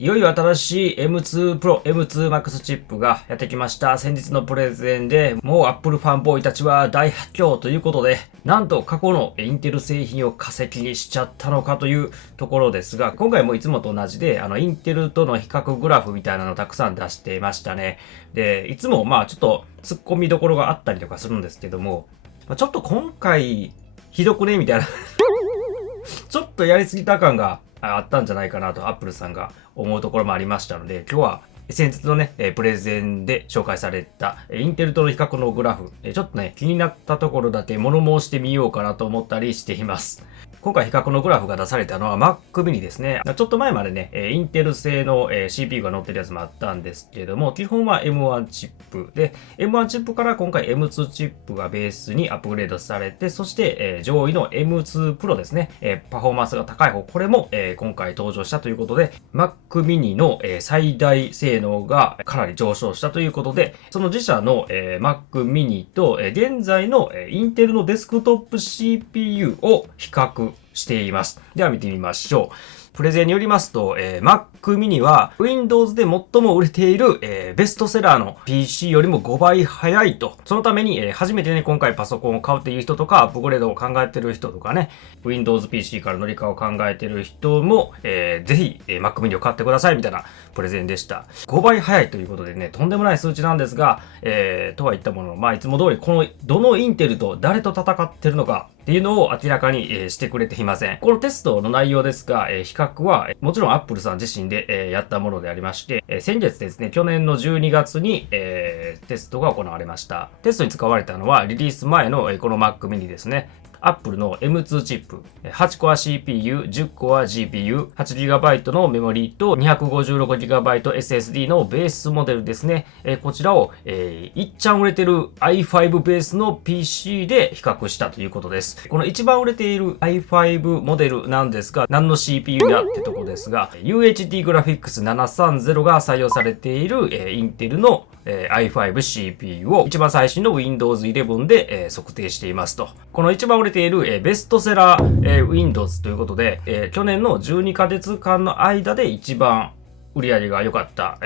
いよいよ新しい M2 Pro、M2 Max チップがやってきました。先日のプレゼンでもう Apple ファンボーイたちは大発狂ということで、なんと過去のインテル製品を化石にしちゃったのかというところですが、今回もいつもと同じで、インテルとの比較グラフみたいなのをたくさん出していましたね。で、いつもちょっと突っ込みどころがあったりとかするんですけども、ちょっと今回ひどくねみたいなちょっとやりすぎた感があったんじゃないかなと Apple さんが思うところもありましたので、今日は先日のね、プレゼンで紹介されたインテルとの比較のグラフ、ちょっとね、気になったところだけ物申してみようかなと思ったりしています。今回比較のグラフが出されたのは Mac mini ですね。ちょっと前までね、インテル製の CPU が載ってるやつもあったんですけれども、基本は M1 チップで、M1 チップから今回 M2 チップがベースにアップグレードされて、そして上位の M2 Pro ですね、パフォーマンスが高い方、これも今回登場したということで、Mac mini の最大性能がかなり上昇したということで、その自社の Mac mini と現在のインテルのデスクトップ CPU を比較しています。では見てみましょう。プレゼンによりますと、Mac mini は Windows で最も売れている、ベストセラーの PC よりも5倍早いと。そのために、初めてね、今回パソコンを買うっていう人とか、アップグレードを考えてる人とかね、Windows PC から乗り換えを考えてる人も、ぜひ、Mac mini を買ってくださいみたいなプレゼンでした。5倍早いということでね、とんでもない数値なんですが、とは言ったものの、いつも通りこの、どのインテルと誰と戦ってるのかっていうのを明らかにしてくれていません。このテストの内容ですが、比較はもちろん Apple さん自身でやったものでありまして、先月ですね、去年の12月にテストが行われました。テストに使われたのはリリース前のこの Mac mini ですね。Apple の M2 チップ、8コア CPU、10コア GPU、8GB のメモリーと 256GB SSD のベースモデルですね。こちらを、いっちゃん売れてる i5 ベースの PC で比較したということです。この一番売れている i5 モデルなんですが、何の CPU やってとこですが、UHD グラフィックス730が採用されている、インテルのi5 CPU を一番最新の Windows 11で、測定していますと。この一番売れている、ベストセラー、Windows ということで、去年の12ヶ月間の間で一番売り上げが良かった、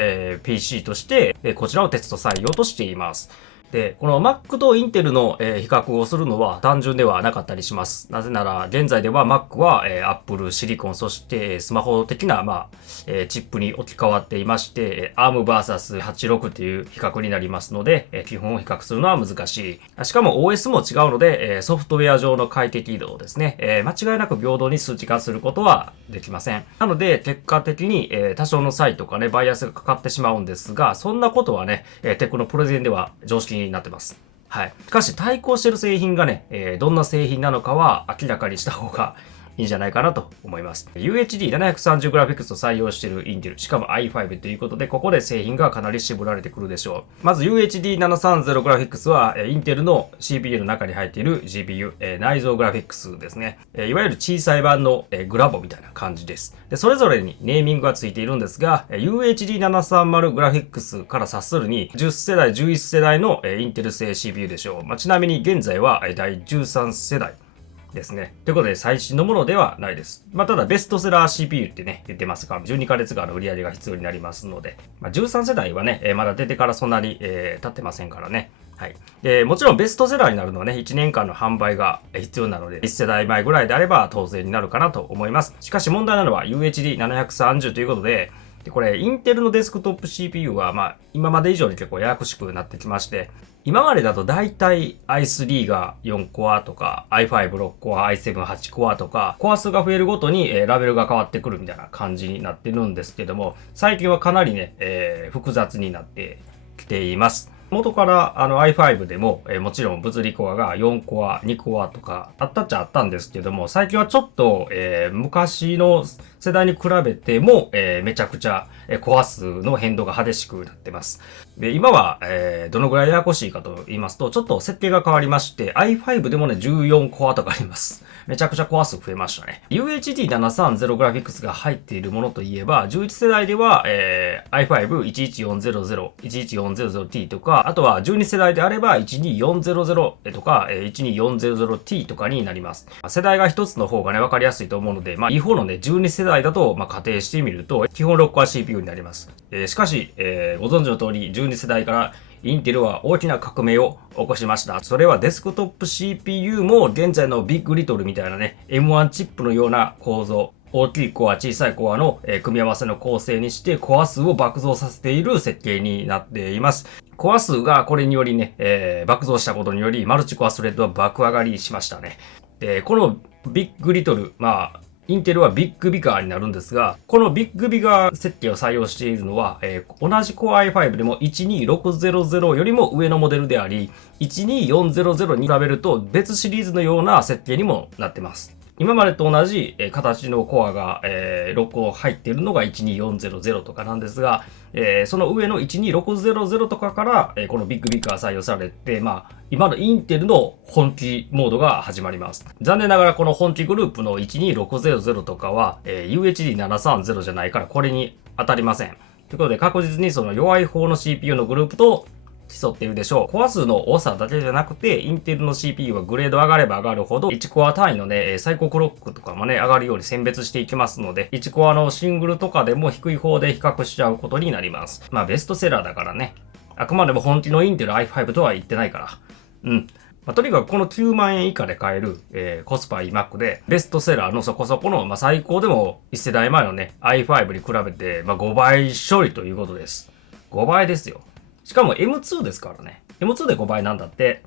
PC として、こちらをテスト採用としています。で、この Mac と Intel の比較をするのは単純ではなかったりします。なぜなら、現在では Mac は Apple Silicon、そしてスマホ的なチップに置き換わっていまして、ARM vs86 という比較になりますので、基本を比較するのは難しい。しかも OS も違うので、ソフトウェア上の快適度をですね、間違いなく平等に数値化することはできません。なので、結果的に多少の差異とかね、バイアスがかかってしまうんですが、そんなことはね、テクのプレゼンでは常識になってます。はい。しかし対抗している製品がね、どんな製品なのかは明らかにした方がいいんじゃないかなと思います。UHD730 グラフィックスを採用しているインテル、しかも i5 ということで、ここで製品がかなり絞られてくるでしょう。まず UHD730 グラフィックスは、インテルの CPU の中に入っている GPU、内蔵グラフィックスですね。いわゆる小さい版の、グラボみたいな感じです。で、それぞれにネーミングがついているんですが、UHD730 グラフィックスから察するに、10世代、11世代のインテル製 CPU でしょう。ちなみに現在は第13世代。ですね。ということで、最新のものではないです。ただ、ベストセラー CPU ってね、言ってますから、12ヶ月間の売り上げが必要になりますので、13世代はね、まだ出てからそんなに、経ってませんからね。はい。で、もちろんベストセラーになるのはね、1年間の販売が必要なので、1世代前ぐらいであれば当然になるかなと思います。しかし問題なのは UHD730 ということで、これ、インテルのデスクトップ CPU は、今まで以上に結構ややこしくなってきまして、今までだと大体 i3 が4コアとか i5、6コア、i7、8コアとかコア数が増えるごとにラベルが変わってくるみたいな感じになってるんですけども、最近はかなりね、複雑になってきています。元からi5 でも、もちろん物理コアが4コア、2コアとかあったっちゃあったんですけども、最近はちょっと、昔の世代に比べても、めちゃくちゃコア数の変動が激しくなってます。で、今は、どのぐらいややこしいかと言いますと、ちょっと設定が変わりまして、i5 でもね、14コアとかあります。めちゃくちゃコア数増えましたね。UHD730 グラフィックスが入っているものといえば、11世代では、i5-11400、11400T とか、か、あとは12世代であれば12400とか 12400T とかになります。世代が一つの方がね、わかりやすいと思うので、いい方のね、12世代だと、仮定してみると、基本6コア CPU になります。しかし、ご存知の通り、12世代からインテルは大きな革命を起こしました。それはデスクトップ CPU も現在のビッグリトルみたいなね、M1 チップのような構造、大きいコア、小さいコアの組み合わせの構成にしてコア数を爆増させている設計になっています。コア数がこれによりね、爆増したことによりマルチコアスレッドは爆上がりしましたね。このビッグリトル、インテルはビッグビガーになるんですが、このビッグビガー設計を採用しているのは、同じ Core i5 でも12600よりも上のモデルであり、12400に比べると別シリーズのような設計にもなっています。今までと同じ形のコアが6個入っているのが12400とかなんですが、その上の12600とかからこのビッグビッグが採用されて、今のインテルの本気モードが始まります。残念ながらこの本気グループの12600とかは UHD730 じゃないからこれに当たりません。ということで確実にその弱い方の CPU のグループと競っているでしょう。コア数の多さだけじゃなくて、インテルの CPU はグレード上がれば上がるほど、1コア単位のね、最高クロックとかもね、上がるように選別していきますので、1コアのシングルとかでも低い方で比較しちゃうことになります。ベストセラーだからね。あくまでも本気のインテル i5 とは言ってないから。とにかくこの9万円以下で買える、コスパいい Mac で、ベストセラーのそこそこの、最高でも1世代前のね、i5 に比べて、5倍処理ということです。5倍ですよ。しかも M2 ですからね。M2 で5倍なんだって。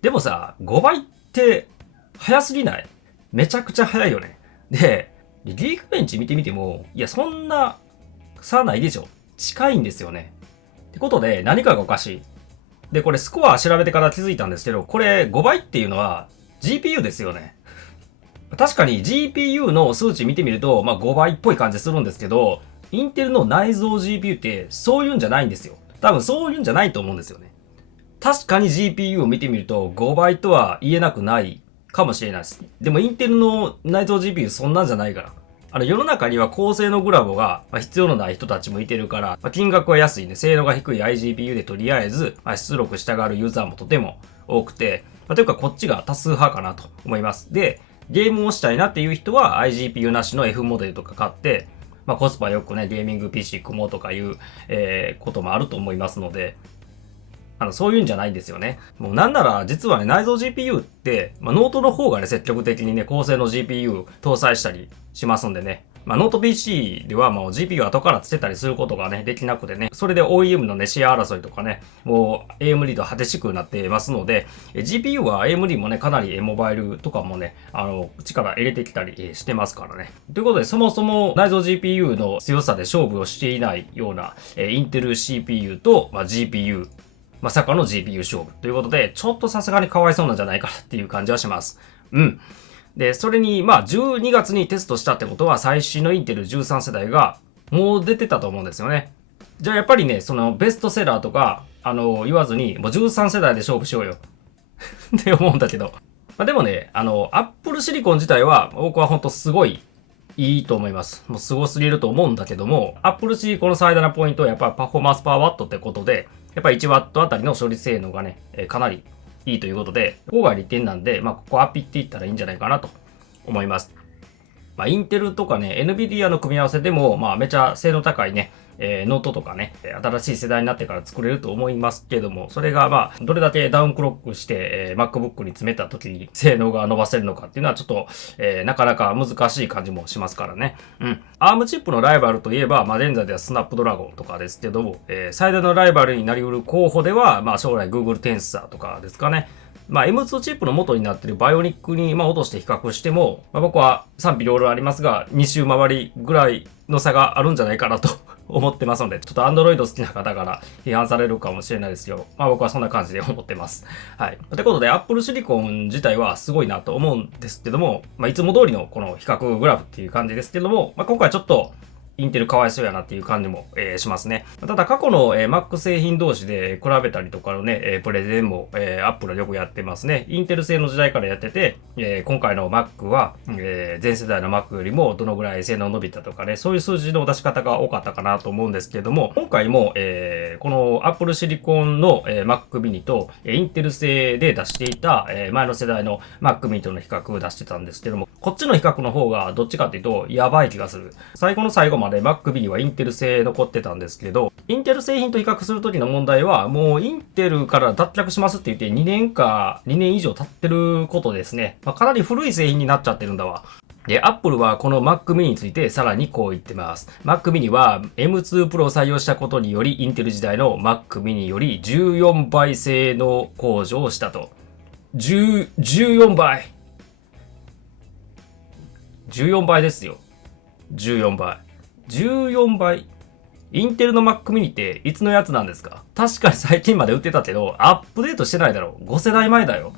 でもさ、5倍って早すぎない？めちゃくちゃ早いよね。で、ギークベンチ見てみても、いや、そんな差ないでしょ。近いんですよね。ってことで、何かがおかしい。で、これスコア調べてから気づいたんですけど、これ5倍っていうのは GPU ですよね。確かに GPU の数値見てみると、5倍っぽい感じするんですけど、インテルの内蔵 GPU ってそういうんじゃないんですよ。多分そういうんじゃないと思うんですよね。確かに GPU を見てみると5倍とは言えなくないかもしれないです。でもインテルの内蔵 GPU そんなんじゃないから。世の中には高性能グラボが必要のない人たちもいてるから、金額は安いんで、性能が低い iGPU でとりあえず出力したがるユーザーもとても多くて、というかこっちが多数派かなと思います。で、ゲームをしたいなっていう人は iGPU なしの F モデルとか買って、コスパよくね、ゲーミング PC 組もうとかいう、こともあると思いますので、そういうんじゃないんですよね。もうなんなら、実はね、内蔵 GPU って、ノートの方がね、積極的にね、高性能 GPU 搭載したりしますんでね。ノート PC ではもう GPU 後からつけたりすることがね、できなくてね、それで OEM のね、シェア争いとかね、もう AMD と激しくなってますので、GPU は AMD もね、かなりモバイルとかもね、力入れてきたりしてますからね。ということで、そもそも内蔵 GPU の強さで勝負をしていないような、インテル CPU と、GPU、まさかの GPU 勝負ということで、ちょっとさすがにかわいそうなんじゃないかなっていう感じはします。で、それに、12月にテストしたってことは、最新のインテル13世代がもう出てたと思うんですよね。じゃあやっぱりね、そのベストセラーとか、言わずに、もう13世代で勝負しようよ。って思うんだけど。でもね、Apple Silicon 自体は、僕はほんとすごいいいと思います。もうすごすぎると思うんだけども、Apple Silicon の最大のポイントはやっぱりパフォーマンスパワーワットってことで、やっぱり 1W あたりの処理性能がね、かなりいいということで、ここが利点なんで、ここアピっていったらいいんじゃないかなと思います。インテルとかね、NVIDIA の組み合わせでも、めちゃ性能高いね、ノートとかね、新しい世代になってから作れると思いますけども、それがどれだけダウンクロックして、MacBook に詰めた時に性能が伸ばせるのかっていうのはちょっと、なかなか難しい感じもしますからね。ARM チップのライバルといえば、現在ではスナップドラゴンとかですけども、最大のライバルになり得る候補では、将来 Google Tensor とかですかね。M2 チップの元になっているバイオニックに落として比較しても、僕は賛否両論ありますが、2周回りぐらいの差があるんじゃないかなと思ってますので、ちょっと Android 好きな方から批判されるかもしれないですよ。僕はそんな感じで思ってます。はい。ということで、Apple Silicon 自体はすごいなと思うんですけども、いつも通りのこの比較グラフっていう感じですけども、今回ちょっとインテルかわいそうやなっていう感じも、しますね。ただ過去の、Mac 製品同士で比べたりとかのね、プレゼンも、Apple はよくやってますね。インテル製の時代からやってて、今回の Mac は、前世代の Mac よりもどのぐらい性能伸びたとかね、そういう数字の出し方が多かったかなと思うんですけれども、今回も、この Apple シリコンの、Mac mini と、インテル製で出していた、前の世代の Mac mini との比較を出してたんですけども、こっちの比較の方がどっちかっていうとやばい気がする。最後の最後まで Mac mini はインテル製残ってたんですけど、インテル製品と比較するときの問題は、もうインテルから脱却しますって言って2年以上経ってることですね。かなり古い製品になっちゃってるんだわ。で、Apple はこの Mac mini についてさらにこう言ってます。Mac mini は M2 Pro を採用したことにより、インテル時代の Mac mini より14倍性能向上をしたと。14倍。14倍ですよ。14倍。14倍。インテルの Mac mini っていつのやつなんですか？確かに最近まで売ってたけど、アップデートしてないだろ。5世代前だよ。